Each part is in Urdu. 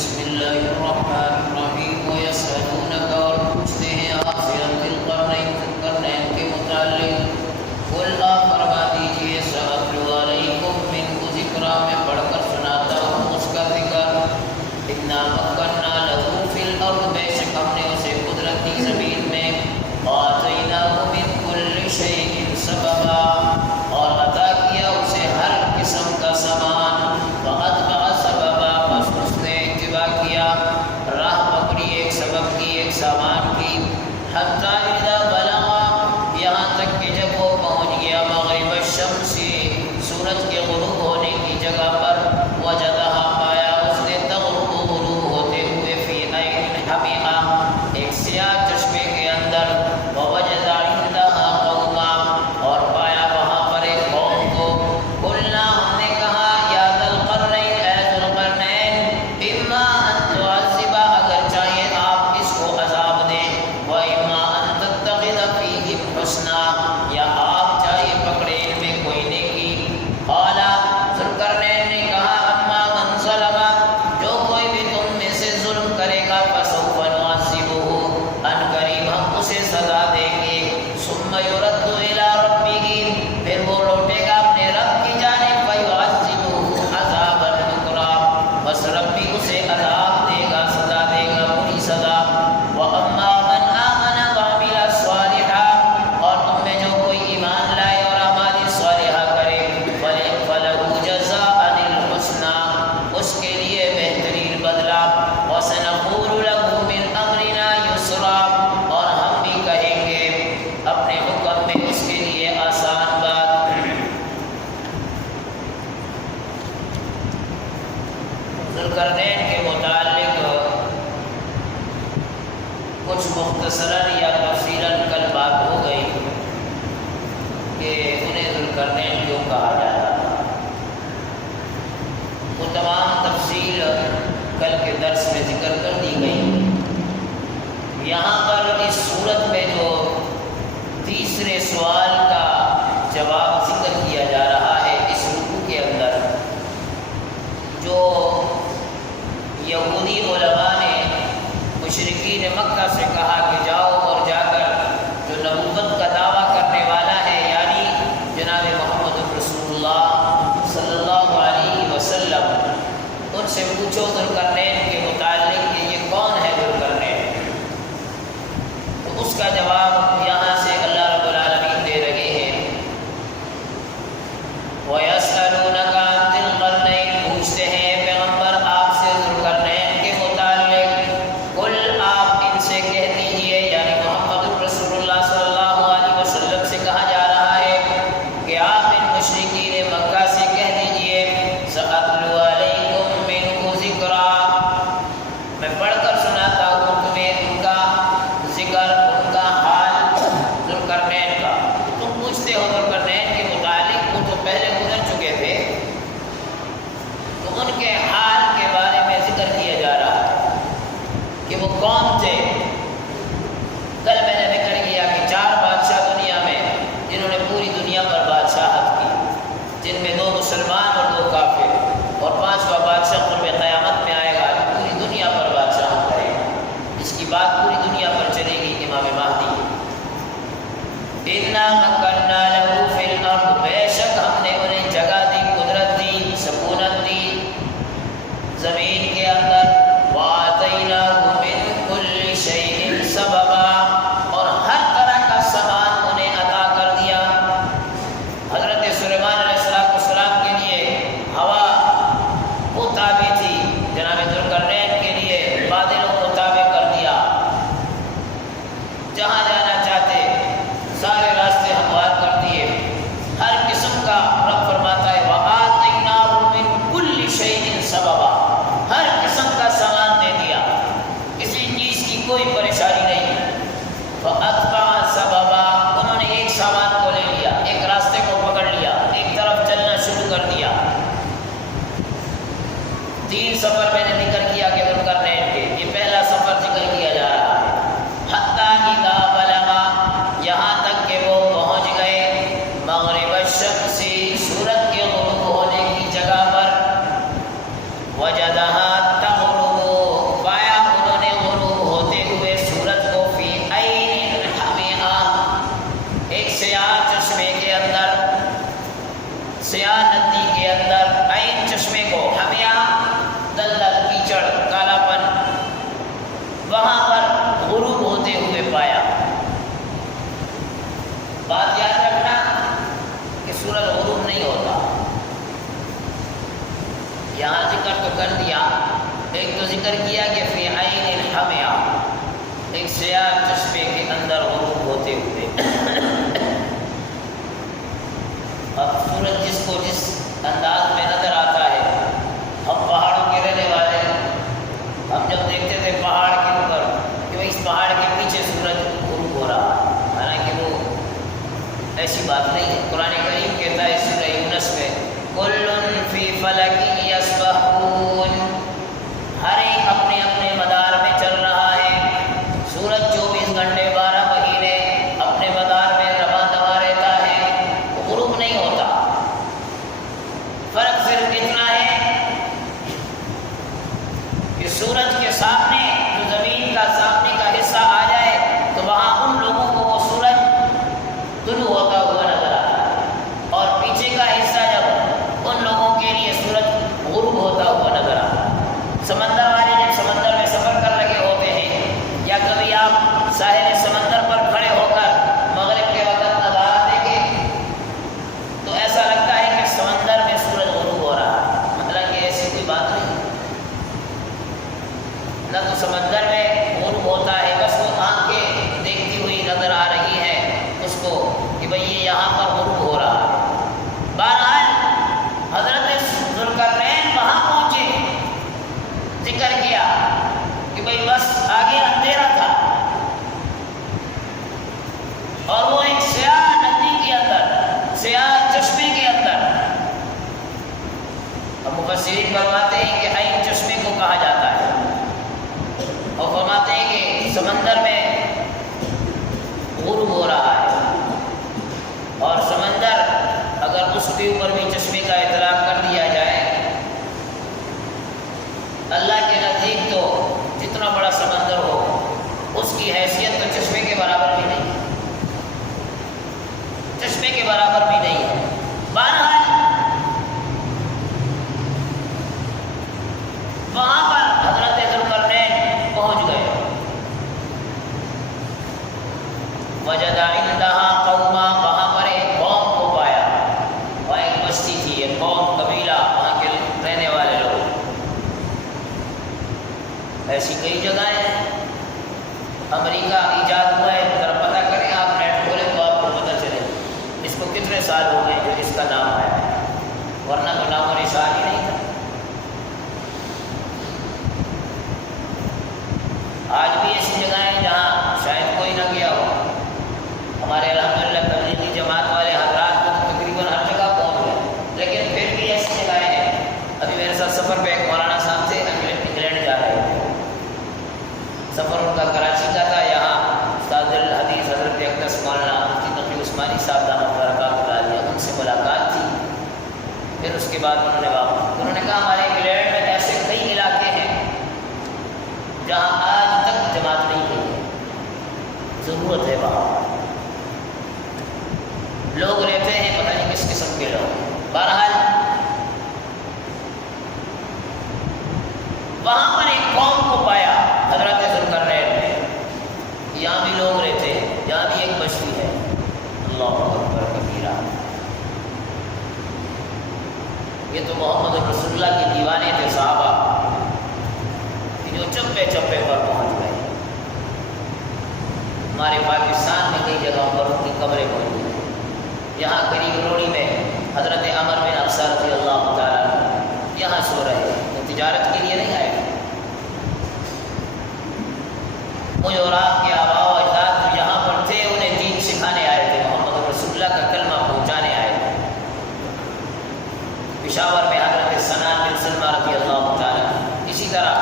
بسم اللہ الرحمن الرحیم ویسألونک اور پوچھتے ہیں آپ سے ذی القرنین کے متعلق قل آپ فرما دیجئے سأتلو علیکم منہ ذکرا میں پڑھ کر سناتا ہوں اس کا ذکر انا مکننا لہو فی الارض بے شک ہم نے اسے قدرت دی زمین میں آتیناہ من کل شیء سببا اور عطا کیا اسے ہر قسم کا سامان فاتبع سببا بس اس نے اتباع کیا راہ پکڑی ایک سبب کی ایک سامان کی حتی اذا بلغ یہاں تک کہ جب وہ پہنچ گیا مغرب الشمس سورج کے غروب ہونے کی جگہ پر وجدہا پایا اس نے تغرب غروب ہوتے ہوئے فی عین حمیئہ ایک سیاہ چشمے کے اندر ووجد عندہا قوما اور پایا وہاں پر ایک قوم کو قلنا ہم نے کہا یا ذی القرنین اے ذی القرنین اما ان تعذب اگر چاہیے آپ اس کو عذاب دیں و اما ان تتخذ فیہم حسنا یا آپ چاہیے پکڑے ان میں کوئی نیکی قال ذی القرنین نے کہا اما من ظلم جو کوئی بھی تم میں سے ظلم کرے گا فسوف نعذبہ ان قریب ہم اسے سزا دیں گے ثم یرد الی ربہ پھر وہ لوٹے گا اپنے رب کی جانب فیعذبہ عذابا نکرا بس رب بھی اسے عذاب دے گا سزا دے گا بری سزا واما من آمن وعمل صالحا اور تم میں جو کوئی ایمان لائے اور اعمال صالحہ کرے فلہ جزاء الحسنی اس کے لیے بہترین بدلہ وسنقول له من امرنا یسرا اور ہم بھی کہیں گے اپنے حکم میں اس کے لیے آسان بات ذوالقرنین کے متعلق کچھ مختصراً یا تفصیلاً کل بات ہو گئی کہ انہیں ذوالقرنین کیوں کہا جاتا تھا وہ تمام تفصیل کل کے درس میں ذکر کر دی گئی یہاں پر اس صورت میں جو تیسرے سوال کا جواب ذکر کیا جا رہا ہے اس رکوع کے اندر جو یہودی علماء نے مشرکین مکہ سے کہا کہ جاؤ اور جا کر جو نبوت کا دعویٰ کرنے والا ہے یعنی جناب محمد رسول اللہ صلی اللہ علیہ وسلم ان سے پوچھو ذوالقرنین کے متعلق کہ یہ کون ہے ذوالقرنین تو اس کا جواب یہاں سے اللہ رب العالمین دے رہے ہیں وَيَسْأَلُونَكَ عَنِ ذِي الْقَرْنَيْنِ پوچھتے ہیں پیغمبر آپ سے ذوالقرنین کے متعلق قل آپ ان سے کہہ دیجئے یعنی محمد رسول اللہ صلی اللہ علیہ وسلم سے کہا جا رہا ہے کہ آپ ان مشرکین مکہ سے کہہ دیجئے سأتلو علیکم منہ ذکرا میں پڑھ کر سناتا ہوں تمہیں ان کا ذکر ان کا حال ذوالقرنین کا تم پوچھتے ہو ذوالقرنین کے متعلق وہ تو پہلے گزر چکے تھے تو ان کے حال کے بارے میں ذکر کیا جا رہا ہے کہ وہ کون تھے کل میں نے ذکر کیا کہ 4 بادشاہ دنیا میں جنہوں نے پوری دنیا پر بادشاہت کی جن میں 2 مسلمان اور 2 کافر اور 5واں بادشاہ قرب قیامت میں آئے گا جو پوری دنیا پر بادشاہت کرے گا اس کی بات پوری دنیا پر چلے گی امام مہدی انا مکننا لہو فی الارض بے شک ہم نے انہیں جگہ دی قدرت دی سکونت دی زمین کے اندر وآتیناہ من کل شیء سببا اور ہر طرح کا سامان انہیں عطا کر دیا حضرت سلیمان علیہ السلام کے لیے ہوا وہ تابع تھی جناب ذوالقرنین کے لیے بادلوں کو تابع کر دیا جہاں جانا چاہتے سارے راستے ہموار کر دیے ہر قسم کا رب فرماتا ہے وَآتَيْنَاهُ مِن كُلِّ شَيْءٍ سَبَبًا ہر قسم کا سامان دے دیا کسی چیز کی کوئی پریشانی نہیں فَأَتْبَعَ سَبَبًا انہوں نے ایک سامان کو لے لیا ایک راستے کو پکڑ لیا ایک طرف چلنا شروع کر دیا 3 سفر میں نے ذکر کیا کہ ذوالقرنین کے یہ پہلا سفر ذکر کیا جا رہا ہے حتیٰ اذا بلغ یہاں تک کہ وہ پہنچ گئے مغرب الشمس سورج کے غروب ہونے کی جگہ پر وجدہا تغرب کر دیا. ایک تو ذکر کیا کہ فی عین الحمیہ، ایک سیاہ چشمے کے اندر غروب ہوتے ہوئے. اب سورج جس کو جس انداز میں نظر آتا ہے، ہم پہاڑوں کے رہنے والے ہیں، ہم جب دیکھتے تھے پہاڑ کے اوپر کہ وہ اس پہاڑ کے پیچھے سورج غروب ہو رہا ہے، حالانکہ وہ ایسی بات نہیں ہے. قرآن کریم کہتا ہے سورہ یونس میں کل فی فلک یسبحون، ہر ایک اپنے اپنے مدار میں چل رہا ہے. سورج 24 گھنٹے 12 مہینے اپنے مدار میں رواں دوا رہتا ہے، غروب نہیں ہوتا. فرق صرف اتنا ہے کہ سورج کے سامنے جو زمین کا سامنے کا حصہ آ جائے تو وہاں ان لوگوں کو وہ سورج طلوع ہوتا ہوا نظر آتا ہے، اور پیچھے کا حصہ جب ان لوگوں کے لیے سورج غروب ہوتا ہوا نظر آتا ہے. سمندر والے جب سمندر میں سفر کر رہے ہوتے ہیں، یا کبھی آپ ساحل سمندر پر کھڑے ہو کر مغرب کے وقت نظارہ دیکھیں تو ایسا لگتا ہے کہ سمندر میں سورج غروب ہو رہا ہے. مطلب کہ ایسی کوئی بات نہیں، نہ تو سمندر میں غروب ہوتا ہے، بس وہ آنکھیں دیکھتی ہوئی نظر آ رہی ہیں اس کو کہ بھئی یہ یہاں پر غروب ہو رہا ہے. بہرحال حضرت ذوالقرنین وہاں پہنچے، ذکر کیا کہ بھئی بس آگے اندھیرا تھا اور وہ ایک سیاہ ندی کے اندر، سیاہ چشمے کے اندر. اب مفسرین فرماتے ہیں کہ عین چشمے کو کہا جاتا ہے، اور فرماتے ہیں کہ سمندر میں غروب ہو رہا ہے، اور سمندر اگر اس کے اوپر بھی چشمے کا اطلاق کر دیا جائے، اللہ کے نزدیک تو جتنا بڑا سمندر ہو اس کی حیثیت تو چشمے کے برابر بھی نہیں، چشمے کے برابر بھی نہیں ہے. بہرحال وہاں پر حضرت ذوالقرنین پہنچ گئے. وجد عندها قوما، وہاں پر ایک قوم کو پایا، وہاں ایک بستی تھی، ایک قوم، قبیلہ، وہاں کے رہنے والے لوگ. ایسی کئی جگہیں ہیں. امریکہ ایجاد ہوا ہے، ذرا پتہ کریں، آپ نیٹ کھولیں تو آپ کو پتہ چلے اس کو کتنے سال ہو گئے جو اس کا نام آیا ہے، ورنہ تو نام و نشان ہی نہیں تھا. آج بھی ایسی جگہیں جہاں شاید کوئی نہ گیا ہو. ہمارے الحمدللہ تبلیغی جماعت والے حضرات کو تو تقریباً ہر جگہ پہنچ گئے، لیکن پھر بھی ایسی جگہیں ہیں. ابھی میرے ساتھ سفر پہ ایک مولانا صاحب تھے، انگلینڈ جا رہے تھے، سفر ان کا کراچی کا تھا. یہاں استاد الحدیث حضرت اقدس مولانا مفتی تقی عثمانی صاحب دامت برکاتہ العالیہ، ان سے ملاقات تھی. پھر اس کے بعد انہوں نے کہا ہمارے انگلینڈ میں ایسے کئی علاقے ہیں جہاں آج تک جماعت نہیں گئی ہے، ضرورت ہے. وہاں لوگ رہتے ہیں پتہ نہیں کس قسم کے لوگ. بہرحال وہاں پر ایک قوم کو پایا حضرت ذوالقرنین نے. یہاں بھی لوگ رہتے ہیں، یہاں بھی ایک بستی ہے. اللہ اکبر کبیرہ. یہ تو محمد رسول اللہ کے دیوانے تھے صحابہ کہ جو چپے چپے پر پہنچ گئے. ہمارے پاکستان میں کئی جگہوں پر ان کی قبریں موجود ہیں. یہاں قریب روڑی میں حضرت عمر بن افسر رضی اللہ تعالیٰ یہاں سو رہے ہیں. وہ تجارت کے لیے نہیں آئے تھے. مجھے اور آپ کے آباء و اجداد جو یہاں پر تھے انہیں دین سکھانے آئے تھے، محمد رسول اللہ کا کلمہ پہنچانے آئے تھے. پشاور میں حضرت سنان بن سلمہ رضی اللہ تعالیٰ، اسی طرح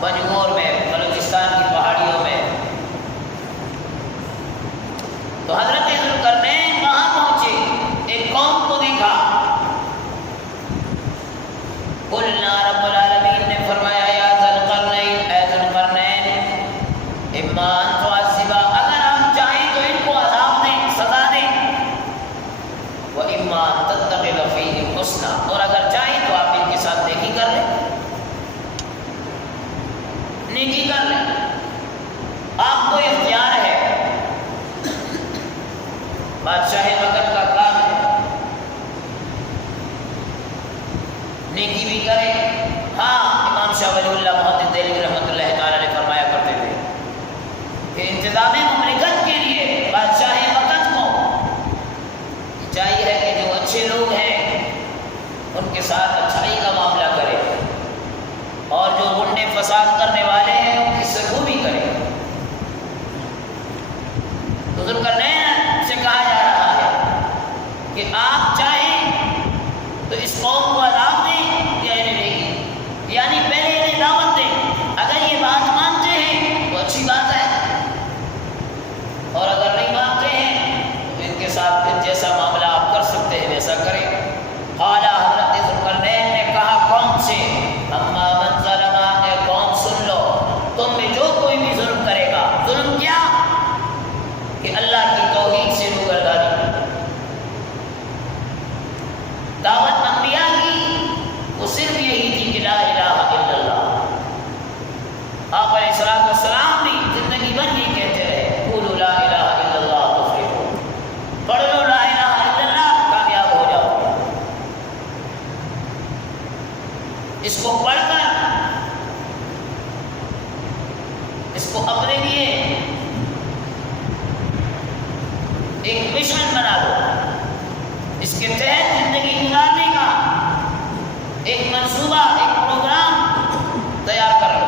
بنگور میں، بلوچستان کی پہاڑیوں میں. تو حضرت ذوالقرنین وہاں پہنچے، ایک قوم کو دیکھا. قلنا، رب العالمین نے فرمایا یا ذوالقرنین، اے ذوالقرنین، اما ان تعذبا، اگر ہم چاہیں تو ان کو عذاب دیں، سزا دیں، واما ان تتخذ فیہم حسنا، اور اگر چاہیں تو آپ ان کے ساتھ نیکی کر لیں، نیکی کر لیں. آپ کو اختیار ہے، بادشاہ مگر کا کام ہے، نیکی بھی کرے. ہاں میں فساد کرنے والے ہیں ان کی سرخوبی کریں۔ تو ذوالقرنین سے کہا جا رہا ہے کہ آپ چاہیں تو اس قوم کو عذاب دیں یا انہیں نہیں، یعنی پہلے انہیں دعوت دیں، اگر یہ بات مانتے ہیں تو اچھی بات ہے، اور اگر نہیں مانتے ہیں تو ان کے ساتھ پھر جیسا معاملہ آپ کر سکتے ہیں ویسا کریں۔ قال حضرت ذوالقرنین نے کہا قوم سے، اما من ظلم، اے قوم سن لو، تم میں جو کوئی بھی ظلم کرے گا، ظلم کیا کہ اللہ کی توحید سے روگردانی، دعوت انبیاء کی وہ صرف یہی تھی کہ لا الہ الا اللہ۔ آپ علیہ الصلوۃ والسلام بھی زندگی بھر یہ کہتے رہے، قولوا لا الہ الا اللہ تفلحوا، پڑھ لو لا الہ الا اللہ کامیاب ہو جاؤ گے۔ اس کو پڑھ کر اس کو اپنے لیے ایک مشن بنا دو، اس کے تحت زندگی گزارنے کا ایک منصوبہ، ایک پروگرام تیار کر لو۔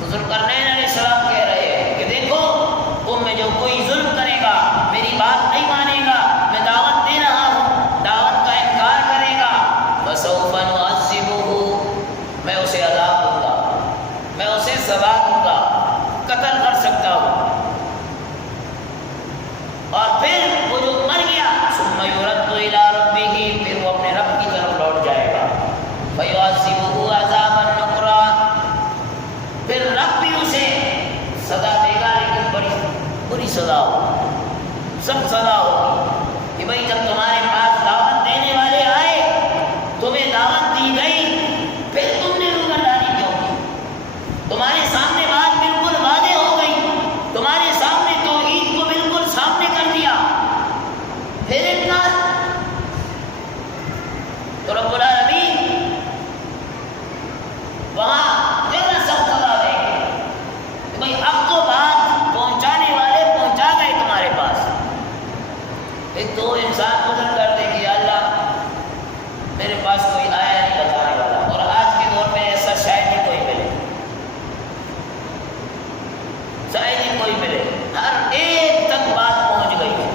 تو ذوالقرنین علیہ السلام کہہ رہے ہیں کہ دیکھو تم میں جو کوئی ظلم کرے گا، میری بات نہیں مانے گا، میں دعوت دے رہا ہوں، دعوت کا انکار کرے گا، فسوف نعذبہ، میں اسے عذاب دوں گا، میں اسے سزا دوں گا، قتل کر سکتا ہوں، اور پھر وہ جو مر گیا ثم یرد الی ربہ، پھر وہ اپنے رب کی طرف لوٹ جائے گا، فیعذبہ عذابا نکرا، پھر رب بھی اسے سزا دے گا، لیکن بڑی بری سزا ہو، سخت سزا ہو کہ بھائی جب تمہارے پاس دعوت دینے والے آئے، تمہیں دعوت دی گئی، پھر تم نے روگردانی کیوں کی؟ تمہارے سامنے بات بالکل واضح ہو گئی، تمہارے سامنے توحید کو بالکل سامنے کر دیا، پھر انکار؟ تو رب العالمین وہاں جگہ سخت سزا دیں گے کہ بھائی اب تو بات پہنچانے والے پہنچا گئے تمہارے پاس۔ ایک تو انسان گزر کرتے کہ یا اللہ میرے پاس کوئی آیا نہیں بتانے والا، اور آج کے دور میں ایسا شاید ہی کوئی ملے، شاید ہی کوئی ملے، ہر ایک تک بات پہنچ گئی ہے۔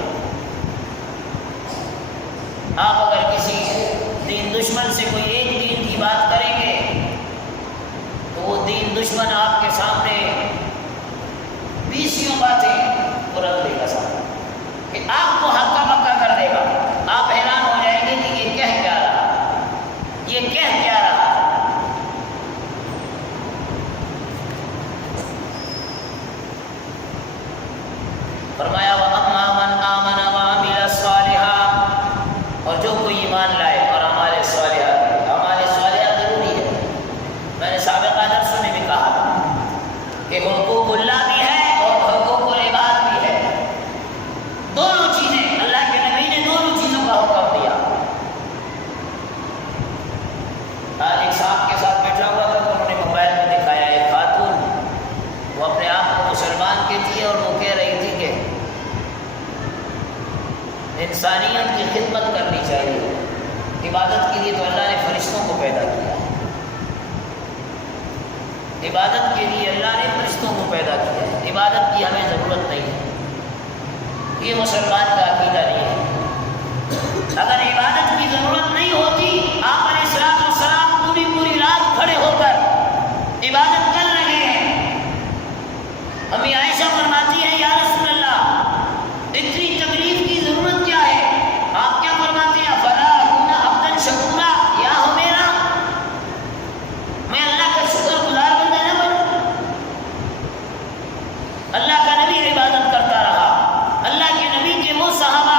آپ اگر کسی دین دشمن سے کوئی ایک دین کی بات کریں گے تو وہ دین دشمن آپ کے سامنے 20 باتیں رکھ دے گا سامنے، کہ آپ کو ہکا بکا کر دے گا، آپ حیران ہو جائیں گے کہ یہ کہہ کیا رہا، یہ کہہ کیا رہا۔ فرمایا وَأَمَّا مَنْ آمَنَ وَعَمِلَ صَالِحًا، اور جو کوئی ایمان لائے اور اعمال صالحات کرے، اعمال صالحات ضروری ہے، میں نے سابقہ درسوں میں بھی کہا کہ حقوق اللہ بھی ہے اور حقوق العباد بھی ہے، دونوں چیزیں اللہ کے نبی نے دونوں چیزوں کا حکم دیا۔ آج ایک صاحب کے ساتھ بیٹھا ہوا تھا تو انہوں نے موبائل میں دکھایا ایک خاتون، وہ اپنے آپ کو مسلمان کہتی ہے اور وہ کہہ رہی تھی کہ انسانیت کی خدمت کرنی چاہیے، عبادت کے لیے تو اللہ نے فرشتوں کو پیدا کیا، عبادت کے لیے اللہ نے فرشتوں کو پیدا کیا ہے، عبادت کی ہمیں ضرورت نہیں ہے، یہ مسلمان کا عقیدہ نہیں ہے۔ اگر عبادت کی ضرورت نہیں ہوتی، آپ علیہ الصلوۃ والسلام پوری رات کھڑے ہو کر عبادت کر رہے ہیں۔ امی عائشہ فرماتی ہے یا رسول اللہ اتنی تکلیف کی ضرورت کیا ہے؟ آپ کیا فرماتے ہیں؟ فلا اکون عبدا شکورا، یا ہو میرا میں اللہ کا شکر گزار بندہ نہ بنوں۔ اللہ کا نبی عبادت کرتا رہا، اللہ کے نبی کے وہ صحابہ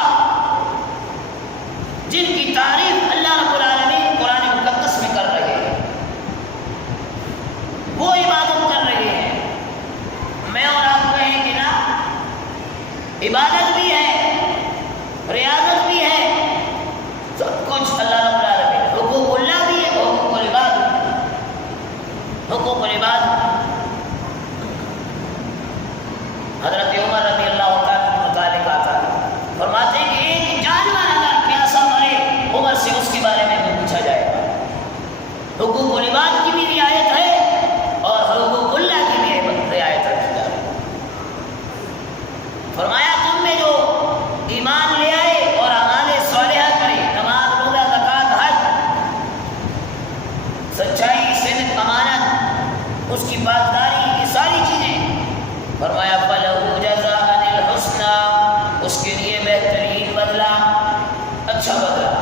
اس کی پاسداری، یہ ساری چیزیں۔ فرمایا فَلَهُ جَزَاءً الْحُسْنَىٰ، اس کے لیے بہترین بدلہ، اچھا بدلہ۔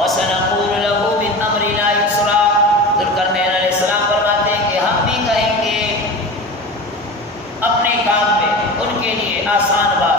وَسَنَقُولُ لَهُ مِنْ أَمْرِنَا يُسْرًا، ذوالقرنین علیہ السلام فرماتے ہیں کہ ہم بھی کہیں گے اپنے کام میں ان کے لیے آسان بات